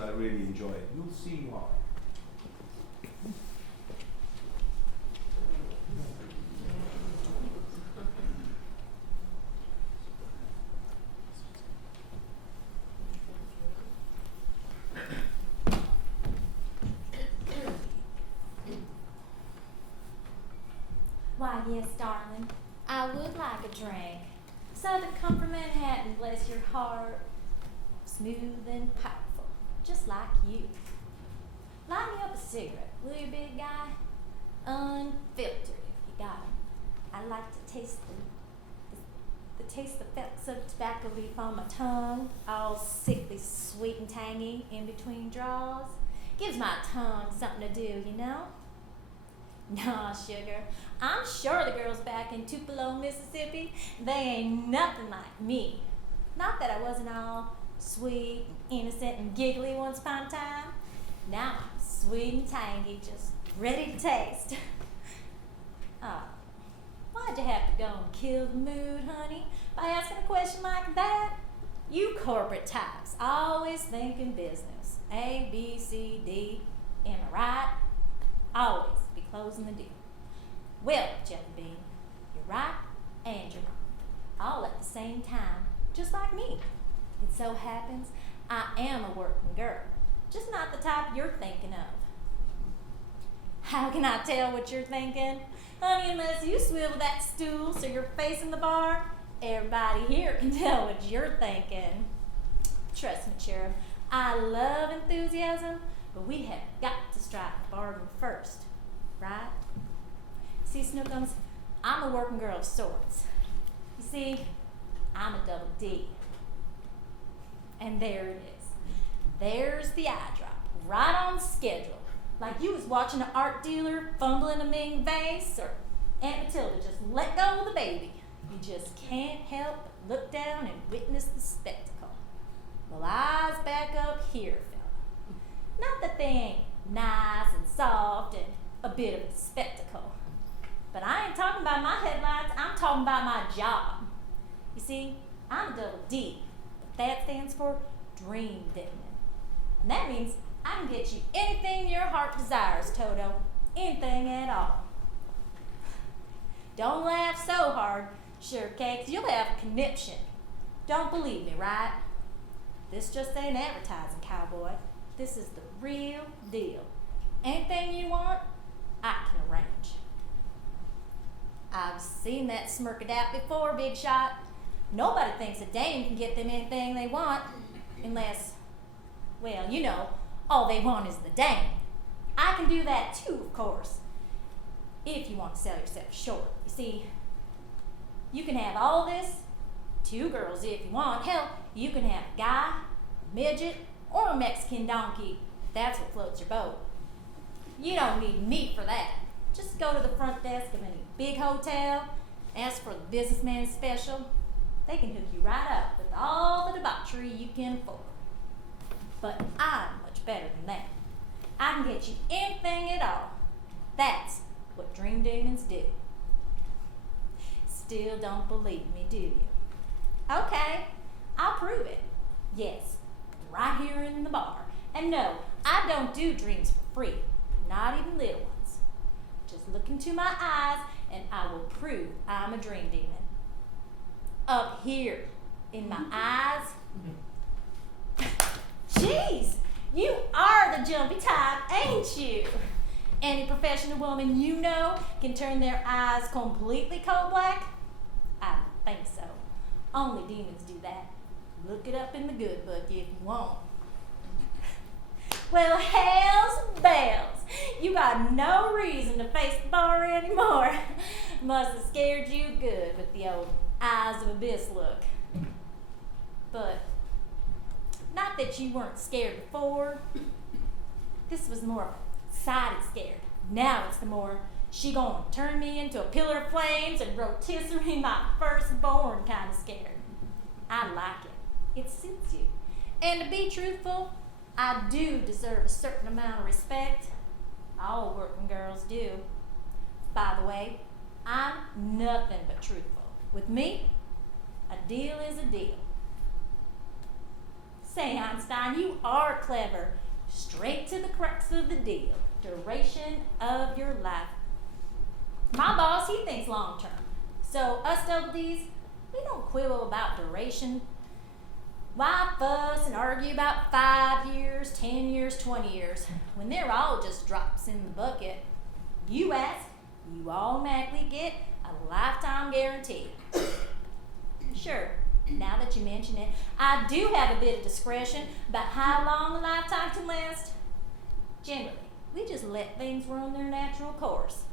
I really enjoy it. You'll see why. Why, yes, darling, I would like a drink. Southern Comfort Manhattan, bless your heart. Smooth and powerful, just like you. Light me up a cigarette, will you, big guy? Unfiltered, if you got 'em. I like to taste the taste effects of tobacco leaf on my tongue, all sickly sweet and tangy in between draws. Gives my tongue something to do, you know? Nah, sugar, I'm sure the girls back in Tupelo, Mississippi, they ain't nothing like me. Not that I wasn't all sweet and innocent and giggly once upon a time. Now I'm sweet and tangy, just ready to taste. Oh, why'd you have to go and kill the mood, honey, by asking a question like that? You corporate types always thinking business. A, B, C, D, am I right? Always be closing the deal. Well, Jelly Bean, you're right and you're wrong, all at the same time, just like me. It so happens I am a working girl, just not the type you're thinking of. How can I tell what you're thinking? Honey, unless you swivel that stool so you're facing the bar, everybody here can tell what you're thinking. Trust me, Cherub, I love enthusiasm, but we have got to strike a bargain first, right? See, Snookums, I'm a working girl of sorts. You see, I'm a double D. And there it is. There's the eye drop, right on schedule. Like you was watching an art dealer fumbling a Ming vase, or Aunt Matilda just let go of the baby. You just can't help but look down and witness the spectacle. Well, eyes back up here, fella. Not that they ain't nice and soft and a bit of a spectacle. But I ain't talking about my headlights, I'm talking about my job. You see, I'm a double D. That stands for Dream Demon. And that means I can get you anything your heart desires, Toto. Anything at all. Don't laugh so hard, sure cakes, you'll have a conniption. Don't believe me, right? This just ain't advertising, cowboy. This is the real deal. Anything you want, I can arrange. I've seen that smirk it out before, big shot. Nobody thinks a dame can get them anything they want, unless, well, you know, all they want is the dame. I can do that too, of course, if you want to sell yourself short. You see, you can have all this, 2 girls if you want. Hell, you can have a guy, a midget, or a Mexican donkey. That's what floats your boat. You don't need me for that. Just go to the front desk of any big hotel, ask for the businessman special. They can hook you right up with all the debauchery you can afford. But I'm much better than that. I can get you anything at all. That's what dream demons do. Still don't believe me, do you? Okay, I'll prove it. Yes, right here in the bar. And no, I don't do dreams for free, not even little ones. Just look into my eyes and I will prove I'm a dream demon. Up here in my eyes. Jeez, you are the jumpy type, ain't you? Any professional woman you know can turn their eyes completely coal black? I don't think so. Only demons do that. Look it up in the good book if you want. Well, hell's bells. You got no reason to face the bar anymore. Must have scared you good with the old eyes of abyss look. But not that you weren't scared before. This was more of a sided scared. Now it's the more, she gonna turn me into a pillar of flames and rotisserie my firstborn kind of scared. I like it. It suits you. And to be truthful, I do deserve a certain amount of respect. All working girls do. By the way, I'm nothing but truthful. With me, a deal is a deal. Say, Einstein, you are clever. Straight to the crux of the deal. Duration of your life. My boss, he thinks long term. So us double D's, we don't quibble about duration. Why fuss and argue about 5 years, 10 years, 20 years, when they're all just drops in the bucket? You ask, you automatically get a lifetime guarantee. Sure, now that you mention it, I do have a bit of discretion about how long a lifetime can last. Generally, we just let things run their natural course.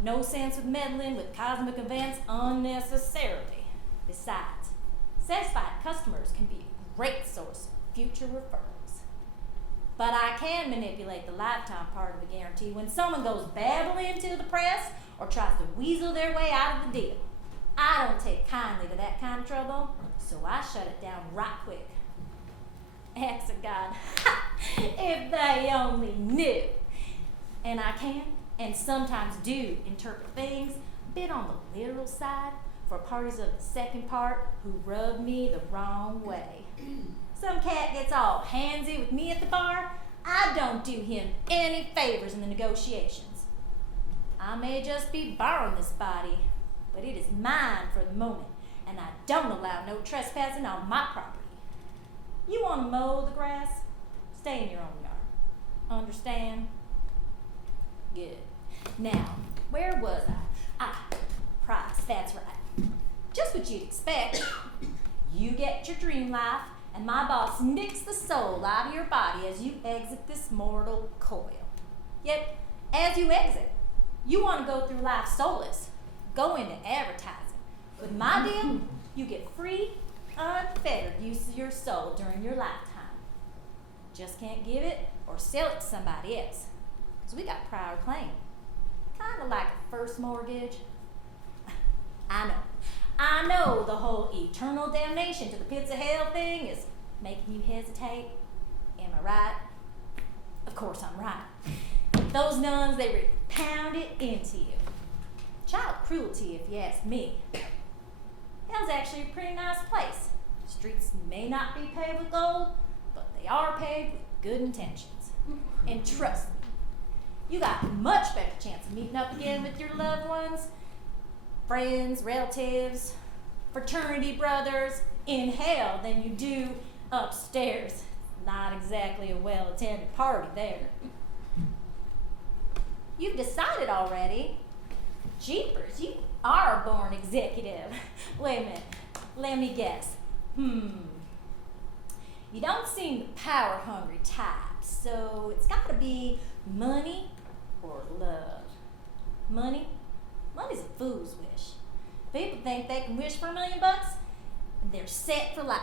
No sense of meddling with cosmic events unnecessarily. Besides, satisfied customers can be a great source of future referrals. But I can manipulate the lifetime part of the guarantee when someone goes babbling to the press or tries to weasel their way out of the deal. I don't take kindly to that kind of trouble, so I shut it down right quick. Acts of God, if they only knew. And I can, and sometimes do, interpret things a bit on the literal side for parties of the second part who rub me the wrong way. Some cat gets all handsy with me at the bar. I don't do him any favors in the negotiations. I may just be borrowing this body, but it is mine for the moment, and I don't allow no trespassing on my property. You want to mow the grass? Stay in your own yard. Understand? Good. Now, where was I? Price, that's right. Just what you'd expect. You get your dream life, and my boss nicks the soul out of your body as you exit this mortal coil. Yet, as you exit, you want to go through life soulless, go into advertising. With my deal, you get free, unfettered use of your soul during your lifetime. Just can't give it or sell it to somebody else, because we got prior claim. Kind of like a first mortgage. I know the whole eternal damnation to the pits of hell thing is making you hesitate. Am I right? Of course I'm right. Those nuns, they pound it into you. Child cruelty, if you ask me. Hell's actually a pretty nice place. Streets may not be paved with gold, but they are paved with good intentions. And trust me, you got a much better chance of meeting up again with your loved ones, friends, relatives, fraternity brothers in hell than you do upstairs. Not exactly a well-attended party there. You've decided already. Jeepers, you are a born executive. Wait a minute, let me guess. You don't seem the power-hungry type, so it's got to be money or love. Money? Money's a fool's wish. People think they can wish for $1 million and they're set for life.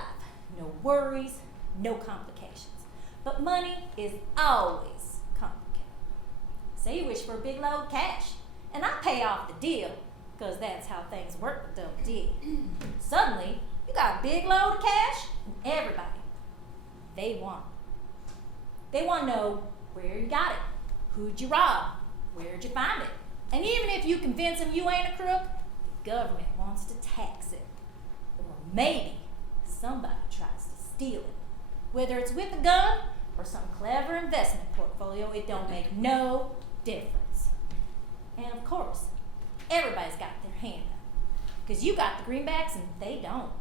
No worries, no complications. But money is always complicated. Say you wish for a big load of cash, and I pay off the deal, because that's how things work with Double D. Suddenly, you got a big load of cash, and everybody, they want it. They want to know where you got it, who'd you rob, where'd you find it. And even if you convince them you ain't a crook, the government wants to tax it. Or maybe somebody tries to steal it. Whether it's with a gun or some clever investment portfolio, it don't make no difference. And of course, everybody's got their hand up. Because you got the greenbacks and they don't.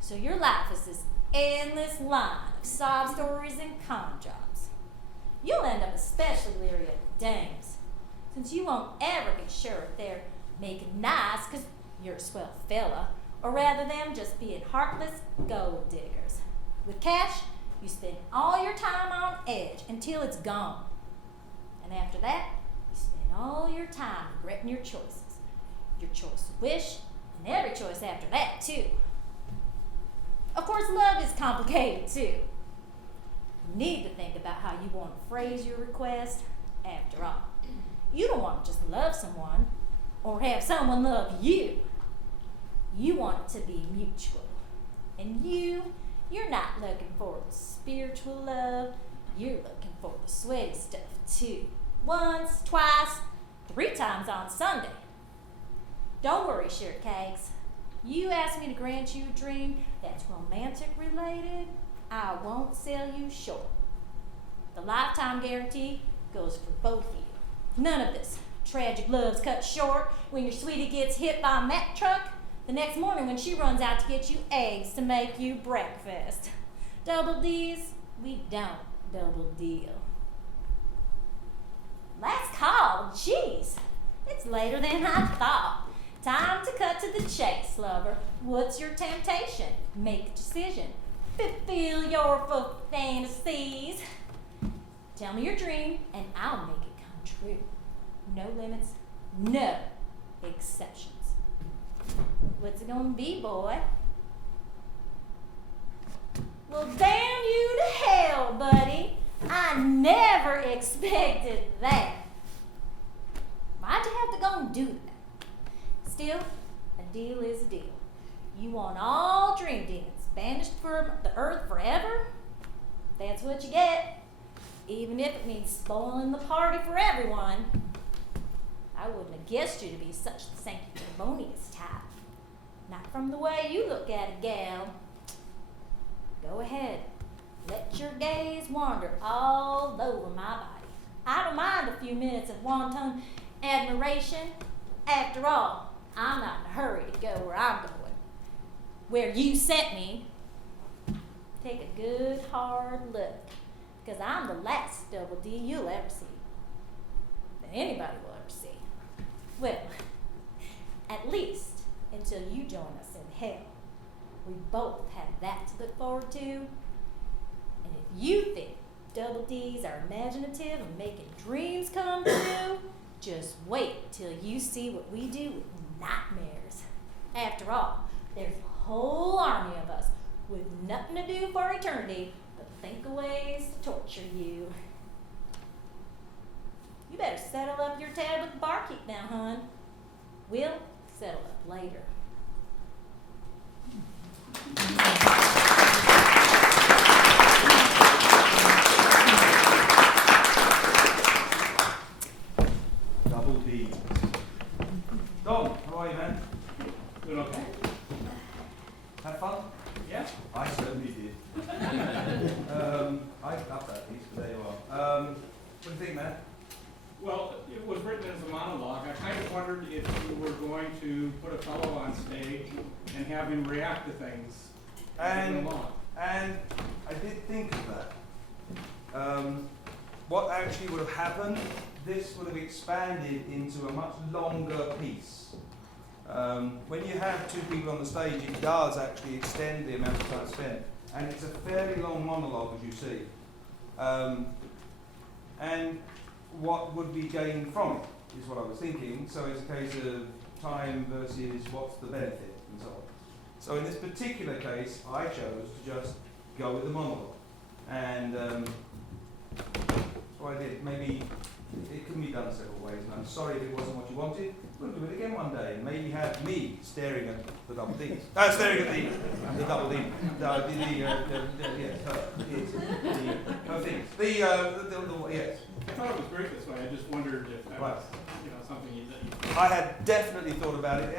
So your life is this endless line of sob stories and con jobs. You'll end up especially leery of the dames, since you won't ever be sure if they're making nice because you're a swell fella, or rather them just being heartless gold diggers. With cash, you spend all your time on edge until it's gone. And after that, you spend all your time regretting your choices. Your choice of wish, and every choice after that, too. Of course, love is complicated, too. You need to think about how you want to phrase your request. After all, you don't want to just love someone or have someone love you. You want it to be mutual. And you're not looking for the spiritual love. You're looking for the sweaty stuff, too. Once, twice, 3 times on Sunday. Don't worry, shirt cakes. You asked me to grant you a dream that's romantic related, I won't sell you short. The lifetime guarantee goes for both of you. None of this tragic love's cut short when your sweetie gets hit by a Mack truck the next morning when she runs out to get you eggs to make you breakfast. Double D's, we don't double deal. Last call, jeez. It's later than I thought. Time to cut to the chase, lover. What's your temptation? Make a decision. Fulfill your fantasies. Tell me your dream, and I'll make it come true. No limits, no exceptions. What's it gonna be, boy? Well, damn you to hell, buddy. I never expected that. Why'd you have to go and do that? Still, a deal is a deal. You want all dream demons banished from the earth forever? That's what you get. Even if it means spoiling the party for everyone. I wouldn't have guessed you to be such the sanctimonious type. Not from the way you look at it, gal. Go ahead. Let your gaze wander all over my body. I don't mind a few minutes of wanton admiration. After all, I'm not in a hurry to go where I'm going. Where you sent me. Take a good hard look, because I'm the last double D you'll ever see. That anybody will ever see. Well, at least until you join us in hell. We both have that to look forward to. And if you think double D's are imaginative and making dreams come true, just wait till you see what we do with nightmares. After all, there's a whole army of us with nothing to do for eternity but think of ways to torture you. You better settle up your tab with the barkeep now, hon. We'll settle up later. Double D. Don, how are you, man? Doing okay? Have fun? Yeah. I certainly did. I got that piece, but there you are. What do you think, man? Well, it was written as a monologue. I kind of wondered if you were going to put a fellow on stage and have him react to things as he went along. And I did think of that. What actually would have happened, this would have expanded into a much longer piece. When you have two people on the stage, it does actually extend the amount of time spent. And it's a fairly long monologue, as you see. And what would be gained from it is what I was thinking. So it's a case of time versus what's the benefit and so on. So in this particular case, I chose to just go with the monologue. And so I did. Maybe it can be done several ways, and I'm sorry if it wasn't what you wanted. We'll do it again one day, and maybe have me staring at the double D's. Staring at the double D. Her things. Yes. I thought it was great this way. I just wondered if that was, something that I had definitely thought about it.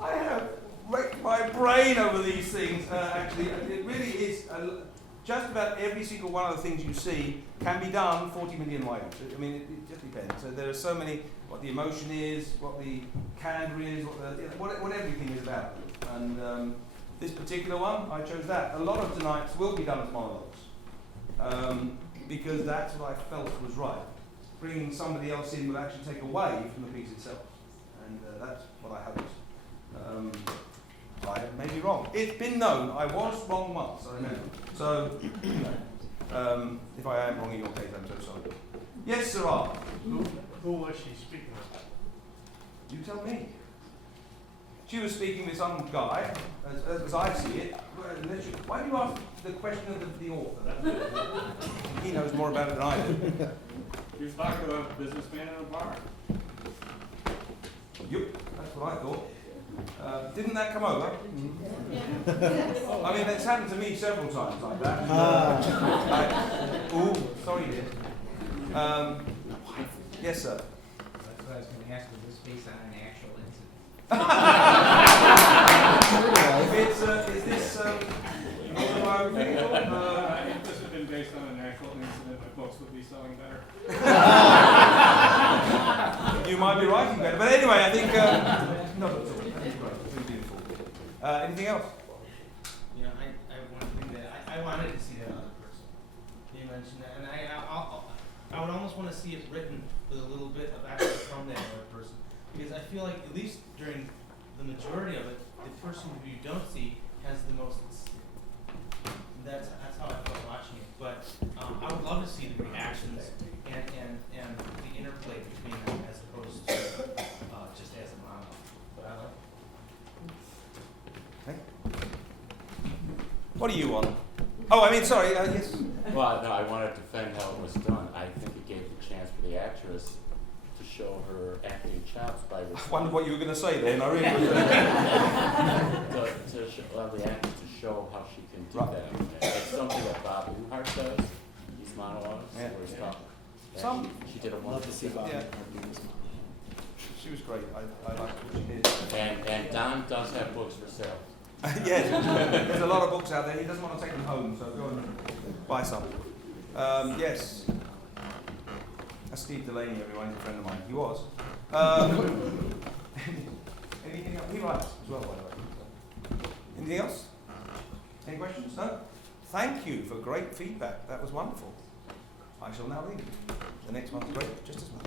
I have wrecked my brain over these things. Actually, it really is. Just about every single one of the things you see can be done 40 million ways. I mean, it just depends. So there are so many, what the emotion is, what the candor is, what everything is about. And this particular one, I chose that. A lot of tonight's will be done as monologues, because that's what I felt was right. Bringing somebody else in will actually take away from the piece itself. And that's what I hoped. I may be wrong. It's been known. I was wrong once, I remember. So, if I am wrong in your case, I'm so sorry. Yes, sirrah. Who was she speaking with? You tell me. She was speaking with some guy, as I see it. Why do you ask the question of the author? He knows more about it than I do. He was talking about a businessman in a bar. Yep, that's what I thought. Didn't that come over? I mean, it's happened to me several times like that. Ooh, sorry, dear. Yes, sir. That's what I was going to ask. Was this based on an actual incident? Is this I would think. If this had been based on an actual incident, my books would be selling better. You might be writing better. But anyway, I think, not at all. That's great. Really beautiful. Anything else? You know, I one thing that I wanted to see that other person. You mentioned that, and I would almost want to see it written with a little bit of action from that other person, because I feel like at least during the majority of it, the person who you don't see has the most. That's how I felt watching it. But I would love to see the reactions and the interplay between them as opposed to just as a monologue. But I like. What do you want? Oh, I mean, sorry, yes. Well, no, I wanted to defend how it was done. I think it gave the chance for the actress to show her acting chops by this. I wondered what you were going to say then. I really allow the actress to show how she can do Right. that. It's something that Bob Newhart does. These monologues Yeah. where he's talking. Some- She did a wonderful job. Yeah. She was great. I liked what she did. And Don does have books for sale. Yes, there's a lot of books out there. He doesn't want to take them home, so go and buy some. Yes. That's Steve Delaney, everyone. He's a friend of mine. He was. Anything else? He writes as well, by the way. Anything else? Any questions? No? Thank you for great feedback. That was wonderful. I shall now leave. The next one's great, just as well.